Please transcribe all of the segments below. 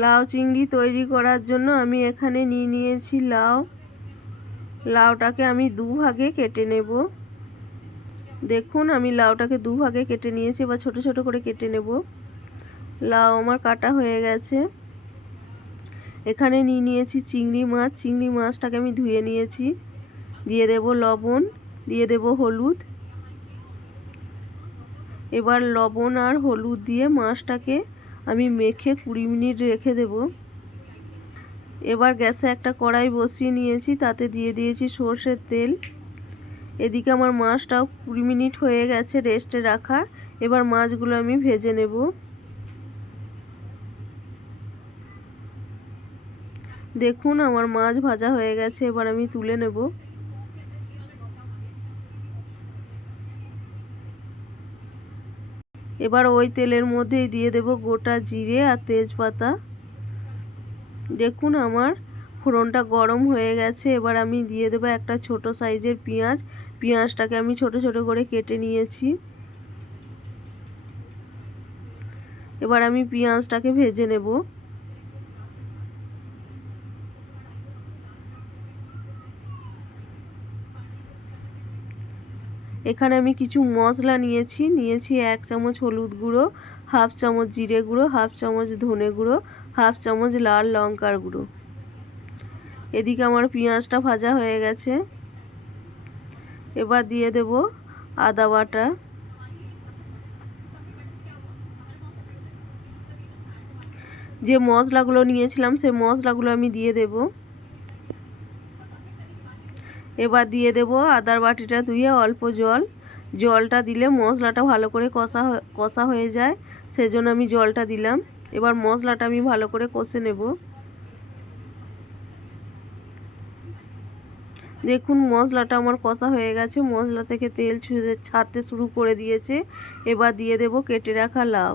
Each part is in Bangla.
লাউ চিংড়ি তৈরি করার জন্য আমি এখানে নিয়ে নিয়েছি লাউ। লাউটাকে আমি দু ভাগে কেটে নেব। দেখুন, আমি লাউটাকে দু ভাগে কেটে নিয়েছি বা ছোট ছোট করে কেটে নেব। লাউ আমার কাটা হয়ে গেছে। এখানে নিয়ে নিয়েছি চিংড়ি মাছ। চিংড়ি মাছটাকে আমি ধুয়ে নিয়েছি। দিয়ে দেব লবণ, দিয়ে দেব হলুদ। এবার লবণ আর হলুদ দিয়ে মাছটাকে আমি মেখে কুড়ি মিনিট রেখে দেব। এবার গ্যাসে একটা কড়াই বসিয়ে নিয়েছি, তাতে দিয়ে দিয়েছি সর্ষের তেল। এদিকে আমার মাছটাও কুড়ি মিনিট হয়ে গেছে রেস্টে রাখা। এবার মাছগুলো আমি ভেজে নেব। দেখুন, আমার মাছ ভাজা হয়ে গেছে, এবার আমি তুলে নেব। এবার ওই তেলের মধ্যেই দিয়ে দেব গোটা জিরে আর তেজপাতা। দেখুন আমার ফোড়নটা গরম হয়ে গেছে, এবার আমি দিয়ে দেবো একটা ছোট সাইজের পেঁয়াজ। পেঁয়াজটাকে আমি ছোট ছোট করে কেটে নিয়েছি। এবার আমি পেঁয়াজটাকে ভেজে নেব। এখানে আমি কিছু মশলা নিয়েছি। নিয়েছি এক চামচ হলুদ গুঁড়ো, হাফ চামচ জিরে গুঁড়ো, হাফ চামচ ধনে গুঁড়ো, হাফ চামচ লাল লঙ্কার গুঁড়ো। এদিকে আমার পেঁয়াজটা ভাজা হয়ে গেছে। এবার দিয়ে দেব আদা বাটা। যে মশলাগুলো নিয়েছিলাম সেই মশলাগুলো আমি দিয়ে দেবো। এবার দিয়ে দেব আদার বাটিটা ধুয়ে অল্প জল। জলটা দিলে মশলাটা ভালো করে কষা কষা হয়ে যায়, সেজন্য আমি জলটা দিলাম। এবার মশলাটা আমি ভালো করে কষে নেব। দেখুন মশলাটা আমার কষা হয়ে গেছে, মশলা থেকে তেল ছুঁড়ে, ছাড়তে শুরু করে দিয়েছে। এবার দিয়ে দেব কেটে রাখা লাউ।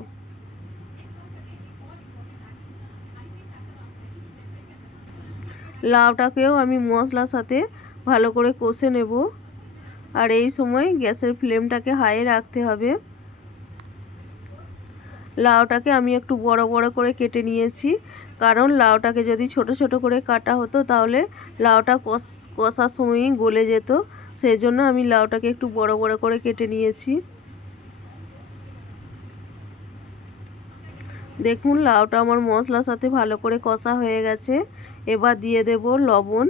লাউটাকেও আমি মশলার সাথে ভালো করে কষে নেব। আর এই সময় গ্যাসের ফ্লেমটাকে হাই রাখতে হবে। লাউটাকে আমি একটু বড় বড় করে কেটে নিয়েছি। কারণ লাউটাকে যদি ছোট ছোট করে কাটা হতো তাহলে লাউটা কষ, কষার সময়ই গলে যেত। সেই জন্য আমি লাউটাকে একটু বড় বড় করে কেটে নিয়েছি। দেখুন, লাউটা আমার মশলার সাথে ভালো করে কষা হয়ে গেছে। এবার দিয়ে দেব লবণ।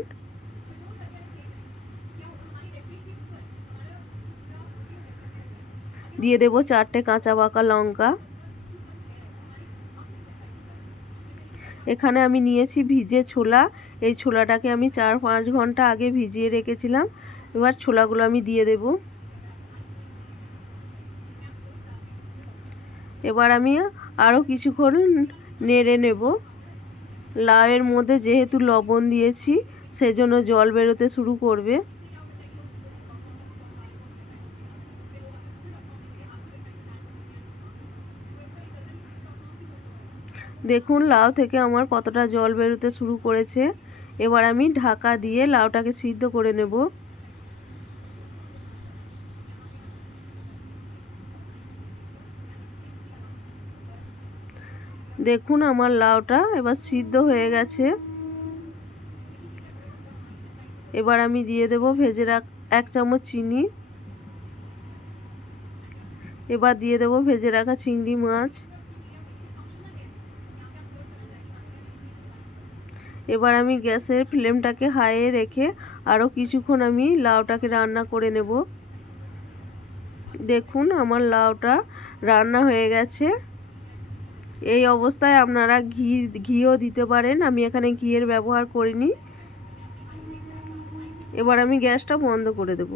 দিয়ে দেব চারটে কাঁচা পাকা লঙ্কা। এখানে আমি নিয়েছি ভিজে ছোলা। এই ছোলাটাকে আমি চার পাঁচ ঘণ্টা আগে ভিজিয়ে রেখেছিলাম। এবার ছোলাগুলো আমি দিয়ে দেব। এবার আমি আরও কিছুক্ষণ নেড়ে নেব। লাউয়ের মধ্যে যেহেতু লবণ দিয়েছি, সেজন্য জল বেরোতে শুরু করবে। দেখুন, লাউ থেকে আমার কতটা জল বেরোতে শুরু করেছে। এবার আমি ঢাকা দিয়ে লাউটাকে সিদ্ধ করে নেব। দেখুন, আমার লাউটা এবার সিদ্ধ হয়ে গেছে। এবার আমি দিয়ে দেব ভেজে রাখ, এক চামচ চিনি। এবার দিয়ে দেব ভেজে রাখা চিংড়ি মাছ। এবার আমি গ্যাসের ফ্লেমটাকে হাইয়ে রেখে আরও কিছুক্ষণ আমি লাউটাকে রান্না করে নেব। দেখুন, আমার লাউটা রান্না হয়ে গেছে। এই অবস্থায় আপনারা ঘি, ঘিও দিতে পারেন। আমি এখানে ঘিয়ের ব্যবহার করিনি। এবার আমি গ্যাসটা বন্ধ করে দেব।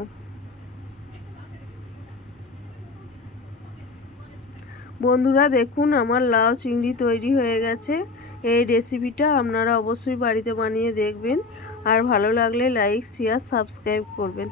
বন্ধুরা, দেখুন, আমার লাউ চিংড়ি তৈরি হয়ে গেছে। এই রেসিপিটা আপনারা অবশ্যই বাড়িতে বানিয়ে দেখবেন। আর ভালো লাগলে লাইক শেয়ার সাবস্ক্রাইব করবেন।